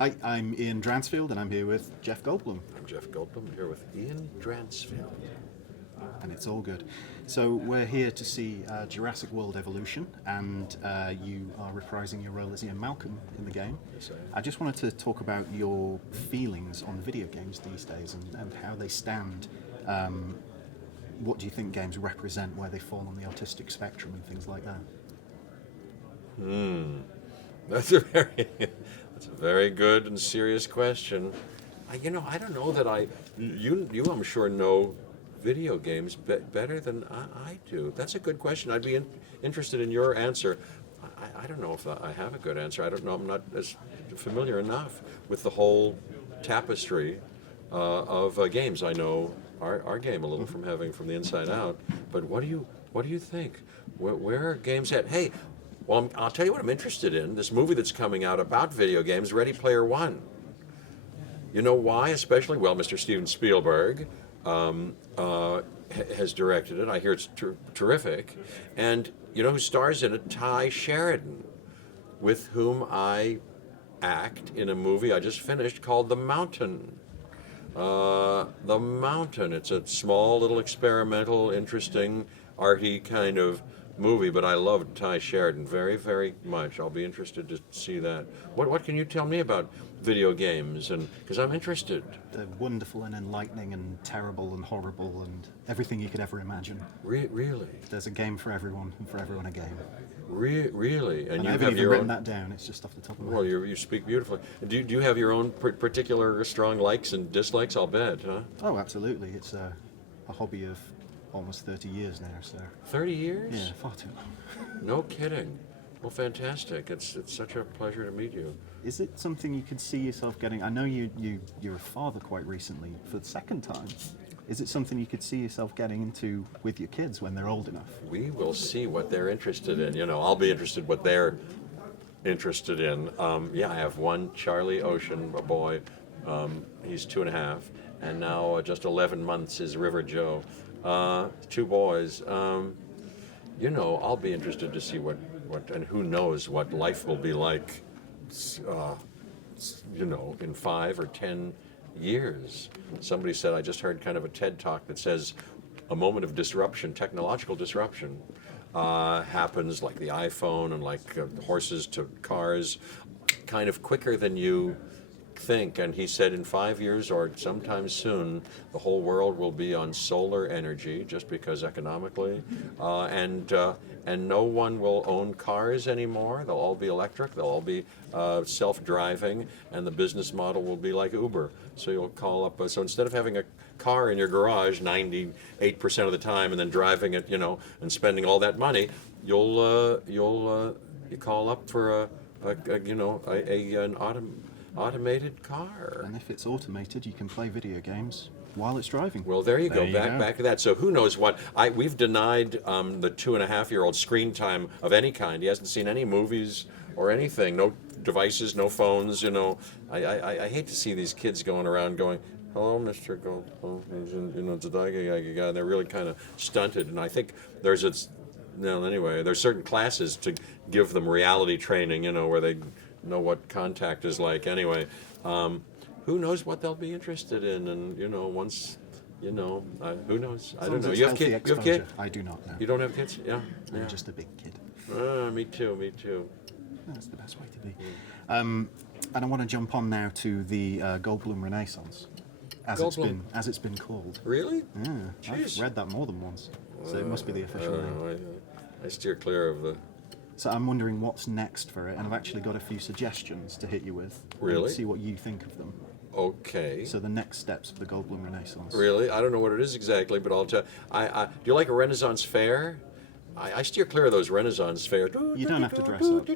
I'm Ian Bransfield, and I'm here with Jeff Goldblum, I'm Jeff Goldblum, here with Ian Bransfield. and it's all good. So we're here to see Jurassic World Evolution, and you are reprising your role as Ian Malcolm in the game. Yes, I am. I just wanted to talk about your feelings on video games these days and how they stand. What do you think games represent, where they fall on the autistic spectrum and things like that? That's a very good and serious question. I don't know that you I'm sure know video games better than I do. That's a good question. I'd be interested in your answer. I don't know if I have a good answer. I don't know. I'm not as familiar enough with the whole tapestry of games. I know our game a little from the inside out. But what do you think? Where are games at? Hey. Well, I'll tell you what I'm interested in. This movie that's coming out about video games, Ready Player One. You know why, especially? Well, Mr. Steven Spielberg has directed it. I hear it's terrific. And you know who stars in it? Ty Sheridan, with whom I act in a movie I just finished called The Mountain. The Mountain. It's a small, little experimental, interesting, arty kind of movie, but I loved Ty Sheridan very, very much. I'll be interested to see that. What can you tell me about video games? And because I'm interested. They're wonderful and enlightening and terrible and horrible and everything you could ever imagine. Really? There's a game for everyone and for everyone a game. Really? And you I haven't have even your written own. that down. It's just off the top of my Well, head. you speak beautifully. Do you have your own particular strong likes and dislikes? I'll bet, huh? Oh, absolutely. It's a hobby of almost 30 years now, so 30 years? yeah, far too long. No kidding. Well, fantastic. It's such a pleasure to meet you. Is it something you could see yourself getting? I know you're a father quite recently for the second time. Is it something you could see yourself getting into with your kids when they're old enough? We will see what they're interested in. I'll be interested what they're interested in. I have one, Charlie Ocean, a boy. He's 2.5, and now just 11 months is River Joe. 2 boys. I'll be interested to see what and who knows what life will be like, in 5 or 10 years. Somebody said, I just heard kind of a TED talk that says a moment of disruption, technological disruption, happens like the iPhone and like horses to cars, kind of quicker than you think. And he said in 5 years or sometime soon, the whole world will be on solar energy, just because economically, and no one will own cars anymore. They'll all be electric. They'll all be self-driving, and the business model will be like Uber. So you'll call up. So instead of having a car in your garage 98% of the time and then driving it, and spending all that money, you call up for an automated car. And if it's automated, you can play video games while it's driving. Well, there you go. you Back to that. So who knows what? We've denied the 2.5-year-old screen time of any kind. He hasn't seen any movies or anything. No devices, no phones. I hate to see these kids going around going, "Hello, Mr. Goldblum," and they're really kind of stunted. And I think there's certain classes to give them reality training. Where they know what contact is like. Anyway. Who knows what they'll be interested in, and once, who knows? I don't know. You have kids? I do not know. You don't have kids? Yeah. I'm just a big kid. Me too. That's the best way to be. And I want to jump on now to the Goldblum Renaissance, as it's been called. Really? Yeah, Jeez. I've read that more than once, so it must be the official name. I steer clear of the. So I'm wondering what's next for it, and I've actually got a few suggestions to hit you with. Really? And see what you think of them. Okay. So the next steps of the Goldblum Renaissance. Really? I don't know what it is exactly, but I'll tell. Do you like a Renaissance fair? I steer clear of those Renaissance fairs. You don't have to dress up.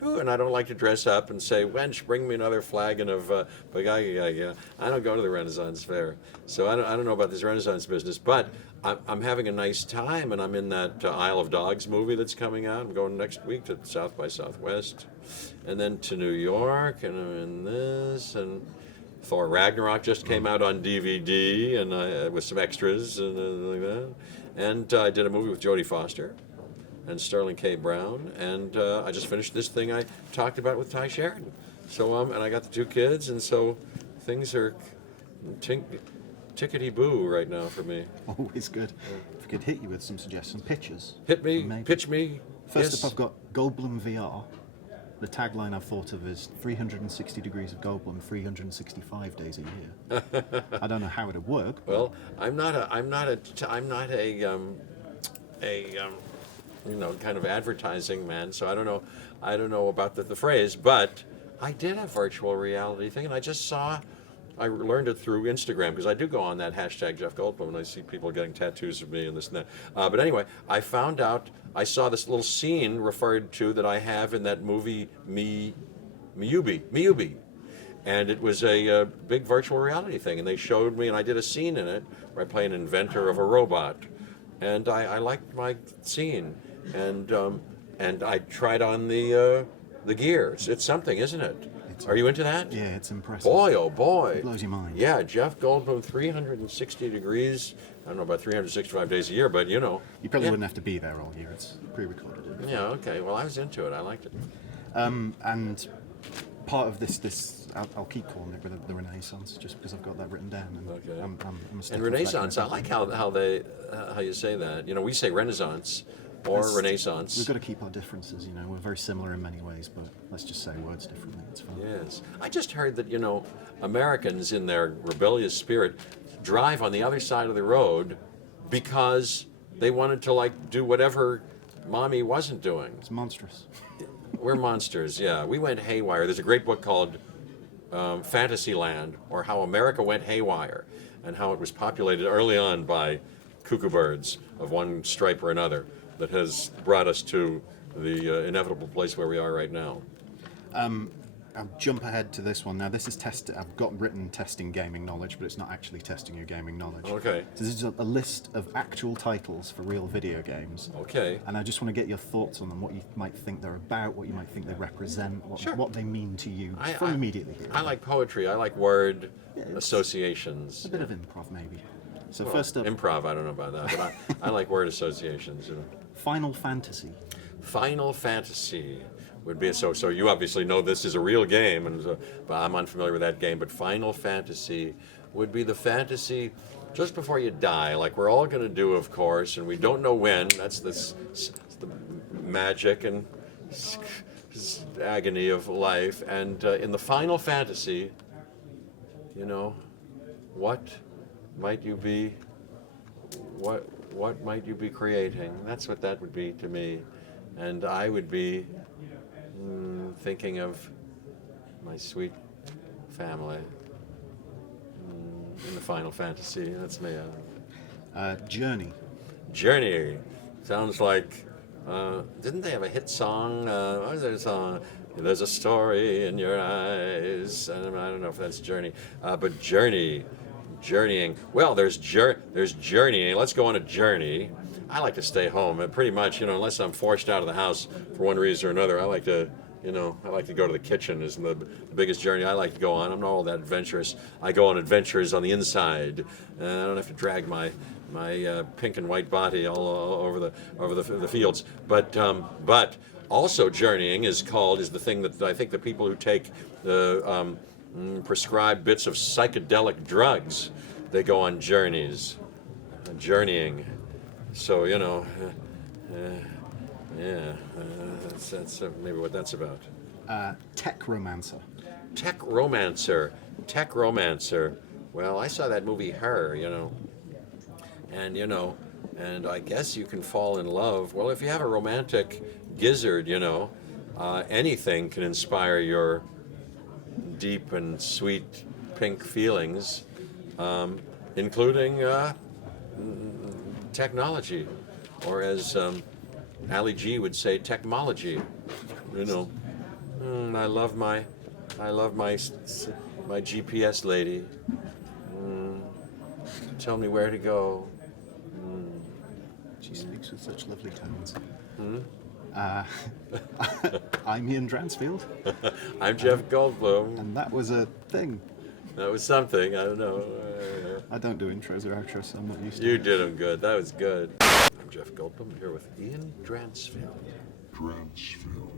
And I don't like to dress up and say, "Wench, bring me another flagon of." I don't go to the Renaissance fair, so I don't know about this Renaissance business. But I'm having a nice time, and I'm in that Isle of Dogs movie that's coming out. I'm going next week to South by Southwest, and then to New York, and I'm in this, and Thor Ragnarok just came out on DVD, and with some extras and like that. And I did a movie with Jodie Foster and Sterling K. Brown, and I just finished this thing I talked about with Ty Sheridan. So and I got the 2 kids, and so things are tickety-boo right now for me. Always good. If I could hit you with some suggestions, pictures. Hit me, Maybe. pitch me. First Yes. up, I've got Goldblum VR. The tagline I've thought of is 360 degrees of Goldblum, 365 days a year. I don't know how it'd work. Well, I'm not a kind of advertising man, so I don't know about the phrase, but I did a virtual reality thing, and I learned it through Instagram, because I do go on that hashtag Jeff Goldblum, and I see people getting tattoos of me and this and that. But anyway, I saw this little scene referred to that I have in that movie Miyubi. And it was a big virtual reality thing, and they showed me, and I did a scene in it where I play an inventor of a robot, and I liked my scene, and I tried on the gear. It's something, isn't it? Are you into that? Yeah, it's impressive. Boy, oh boy. It blows your mind. Yeah, Jeff Goldblum, 360 degrees. I don't know about 365 days a year, but You probably yeah. wouldn't have to be there all year. It's pre-recorded. Yeah, okay. Well, I was into it. I liked it. And part of this I'll keep calling it the Renaissance, just because I've got that written down. And Okay. I'm a stickler And for that Renaissance, I kind of like how you say that. We say Renaissance or We've Renaissance. got to keep our differences, We're very similar in many ways, but let's just say words differently. It's fine. Yes. I just heard that, Americans in their rebellious spirit drive on the other side of the road because they wanted to do whatever mommy wasn't doing. It's monstrous. We're monsters, yeah. We went haywire. There's a great book called Fantasyland, or How America Went Haywire, and how it was populated early on by cuckoo birds of one stripe or another that has brought us to the inevitable place where we are right now. I'll jump ahead to this one. Now, this is I've got written testing gaming knowledge, but it's not actually testing your gaming knowledge. Okay. So this is a list of actual titles for real video games. Okay. And I just want to get your thoughts on them, what you might think they're about, what you might think they represent, Sure. what they mean to you I- from I- immediately here. I like poetry. I like word it's associations. A bit of improv, maybe. So first up, Improv, I don't know about that, but I like word associations. Final Fantasy. Final Fantasy would be so you obviously know this is a real game, but I'm unfamiliar with that game. But Final Fantasy would be the fantasy just before you die, like we're all going to do, of course, and we don't know when. That's the magic and agony of life. And in the Final Fantasy, what might you be? What might you be creating? That's what that would be to me, and I would be thinking of my sweet family in the Final Fantasy. That's me. Journey. Journey sounds like. Didn't they have a hit song? What was their song? There's a story in your eyes. I don't know if that's Journey, but journeying. Well, there's journeying. Let's go on a journey. I like to stay home. Pretty much, unless I'm forced out of the house for one reason or another. I like to go to the kitchen. Is the biggest journey I like to go on. I'm not all that adventurous. I go on adventures on the inside. I don't have to drag my pink and white body all over the fields. But also journeying is the thing that I think the people who take the prescribed bits of psychedelic drugs, they go on journeys, journeying. So that's maybe what that's about. Tech Romancer. Tech romancer. Well, I saw that movie Her, and I guess you can fall in love. Well, if you have a romantic gizzard, anything can inspire your deep and sweet pink feelings, including technology, or as Ali G would say, technology. I love my GPS lady. Tell me where to go. She speaks with such lovely tones. I'm Ian Bransfield. I'm Jeff Goldblum. And that was a thing. That was something. I don't know. I don't do intros or outros, so I'm not used to You it. did them good. That was good. I'm Jeff Goldblum here with Ian Bransfield. Bransfield.